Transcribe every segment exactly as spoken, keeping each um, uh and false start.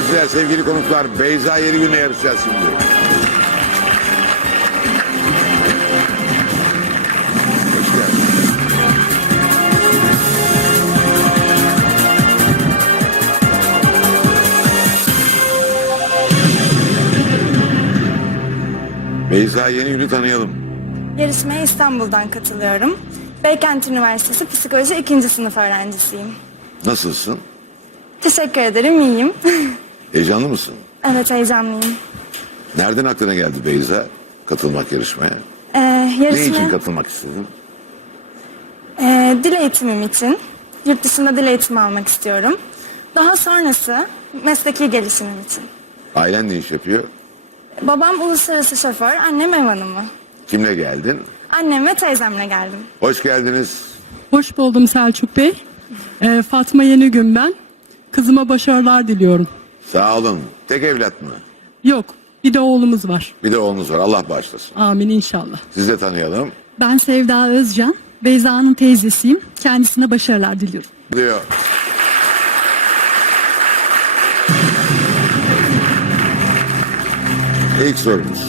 seyirciler, sevgili konuklar, Beyza Yenigün'le yarışacağız şimdi. Hoş geldin. Beyza Yenigün'ü tanıyalım. Yarışmaya İstanbul'dan katılıyorum. Beykent Üniversitesi Psikoloji ikinci sınıf öğrencisiyim. Nasılsın? Teşekkür ederim, iyiyim. Heyecanlı mısın? Evet, heyecanlıyım. Nereden aklına geldi Beyza katılmak yarışmaya? Ee, Ne yarışmaya, için katılmak istedin? e, dil eğitimim için, yurt dışında dil eğitimi almak istiyorum. Daha sonrası mesleki gelişimim için. Ailen ne iş yapıyor? Babam uluslararası şoför, annem ev hanımı. Kimle geldin? Annem ve teyzemle geldim. Hoş geldiniz. Hoş buldum Selçuk Bey. Ee, Fatma Yenigün ben. Kızıma başarılar diliyorum. Sağ olun. Tek evlat mı? Yok, bir de oğlumuz var. Bir de oğlunuz var. Allah bağışlasın. Amin inşallah. Siz de tanıyalım. Ben Sevda Özcan, Beyza'nın teyzesiyim. Kendisine başarılar diliyorum. Diyor. İlk sorumuz.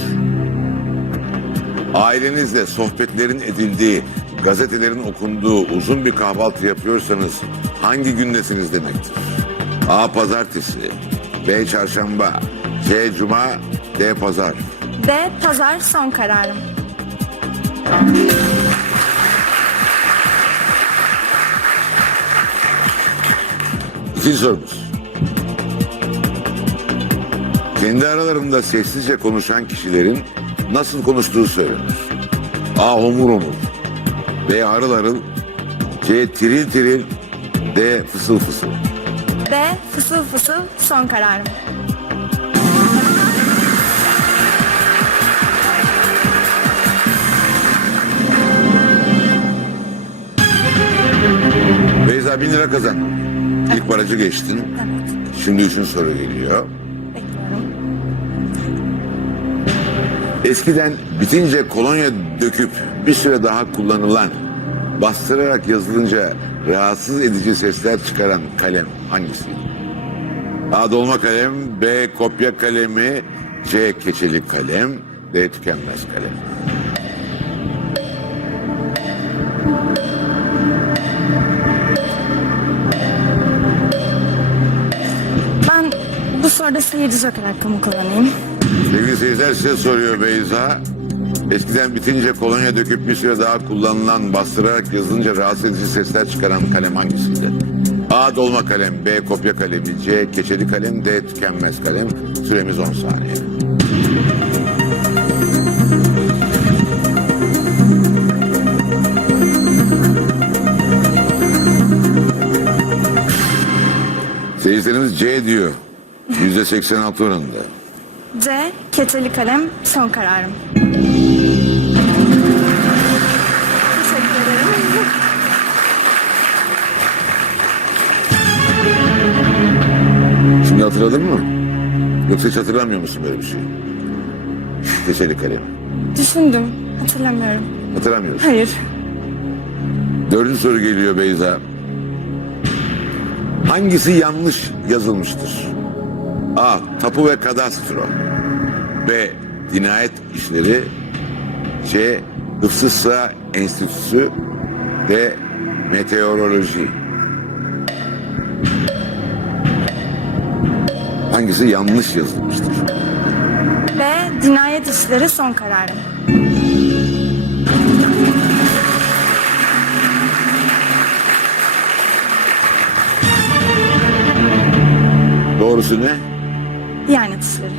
Ailenizle sohbetlerin edildiği, gazetelerin okunduğu uzun bir kahvaltı yapıyorsanız hangi gündesiniz demektir? A. Pazartesi, B. Çarşamba, C. Cuma, D. Pazar. D. Pazar son kararım. İkinci sorumuz. Kendi aralarında sessizce konuşan kişilerin nasıl konuştuğu söylenir? A. Homur homur, B. Harıl harıl, C. Tiril tiril, D. Fısıl fısıl. D. Fısıl fısıl son kararım. Beyza bin lira kazandın. İlk barajı geçtin. Evet, Şimdi üçüncü soru geliyor. bekliyorum. Eskiden bitince kolonya döküp bir süre daha kullanılan, bastırarak yazılınca rahatsız edici sesler çıkaran kalem hangisiydi? A. Dolma kalem, B. Kopya kalemi, C. Keçeli kalem, D. Tükenmez kalem. Ben bu soruda seyirci joker hakkımı kullanayım. Sevgili seyirciler, size soruyor Beyza. Eskiden bitince kolonya döküp bir süre daha kullanılan, bastırarak yazılınca rahatsız edici sesler çıkaran kalem hangisiydi? A. Dolma kalem, B. Kopya kalemi, C. Keçeli kalem, D. Tükenmez kalem. Süremiz on saniye. Seyircilerimiz C diyor. Yüzde seksen altı oranında. C. Keçeli kalem son kararım. Teşekkür ederim. Şimdi hatırladın mı? Yoksa hiç hatırlamıyor musun böyle bir şey? Keçeli kalem. Düşündüm. Hatırlamıyorum. Hatırlamıyorsun. Hayır. Dördüncü soru geliyor Beyza. Hangisi yanlış yazılmıştır? A. Tapu ve kadastro, B. Cinayet işleri, C. Hıfzı Sıha Enstitüsü, D. Meteoroloji. Hangisi yanlış yazılmıştır? B. Cinayet işleri son kararım. Doğrusu ne? Diyanet işleri.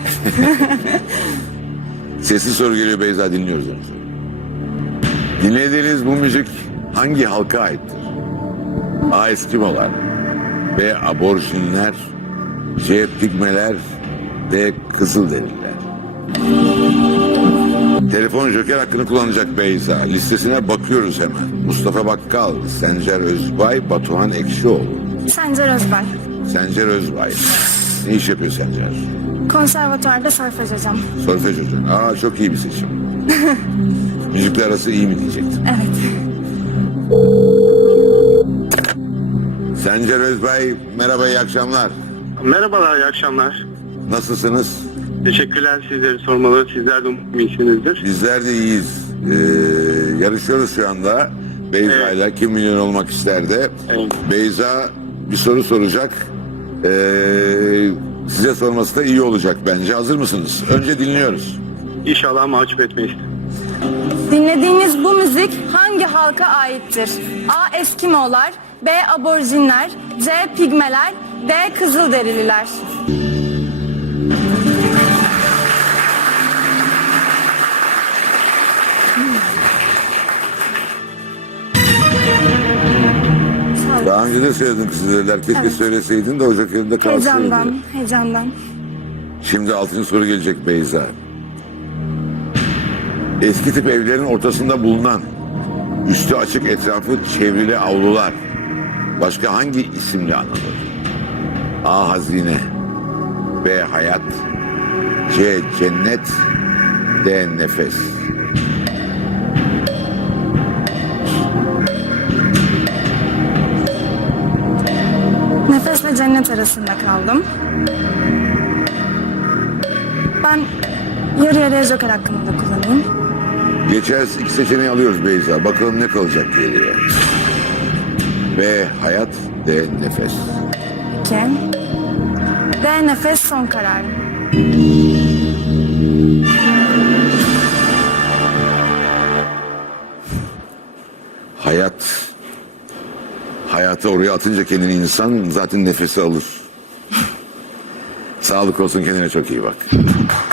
Sesli soru geliyor Beyza, dinliyoruz onu. Dinlediğiniz bu müzik hangi halka aittir? A. Eskimolar, B. Aborjinler, C. Pigmeler, D. Kızılderililer. Telefon joker hakkını kullanacak Beyza. Listesine bakıyoruz hemen. Mustafa Bakkal, Sencer Özbay, Batuhan Ekşioğlu. Sencer Özbay. Sencer Özbay. Ne iş yapıyor Sencer? Konservatuvarda solfej hocam. Solfej hocam. Aa, çok iyi bir seçim. Müzikle arası iyi mi diyecektim. Evet. Sencer Özbay, merhaba, iyi akşamlar. Merhabalar, iyi akşamlar. Nasılsınız? Teşekkürler, sizleri sormalı. Sizler de umarım iyisinizdir. Bizler de iyiyiz. Ee, yarışıyoruz şu anda. Beyza ile Kim Milyon Olmak isterdi. Evet. Beyza bir soru soracak. Ee, size sorması da iyi olacak bence. Hazır mısınız? Önce dinliyoruz. İnşallah mahcup etmeyiz. Dinlediğiniz bu müzik hangi halka aittir? A. Eskimolar, B. Aborjinler, C. Pigmeler, D. Kızılderililer. Daha önce de söyledim Kızılderililer. Keşke Evet. söyleseydin de Ocak ayında kalsaydı. Heyecandan, heyecandan. Şimdi altıncı soru gelecek Beyza. Eski tip evlerin ortasında bulunan üstü açık etrafı çevrili avlular başka hangi isimle anılır? A. Hazine, B. Hayat, C. Cennet, D. Nefes. Nefesle cennet arasında kaldım. Ben yarı yarıya joker hakkımı da kullanayım. Geçeriz, iki seçeneği alıyoruz Beyza. Bakalım ne kalacak geriye. B. Hayat, D. Nefes. İki. D. Nefes son kararım. Hayat. Hayatı oraya atınca kendini insan zaten nefesi alır. Sağlık olsun, kendine çok iyi bak.